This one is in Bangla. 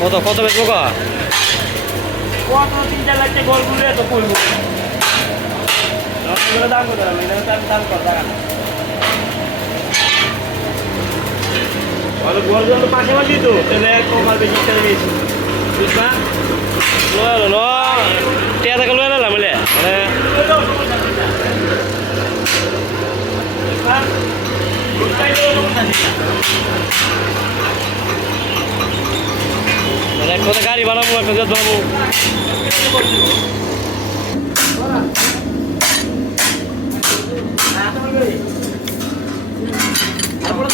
কত কত বেচবো কা কত তিন চার টাকা গোল ঘুরে তো করব দাম কত দাম? এটা দাম দাম কত টাকা না ভালো গোল জন্য পাশে মাঝি তো তাহলে কমার বেশি তাহলে বেশি। বুঝবা লয় ল টিয়া থেকে লয় নিলাম মানে মানে এক কথা গাড়ি বানাবো একটা জেদ বানাবো। তারপরে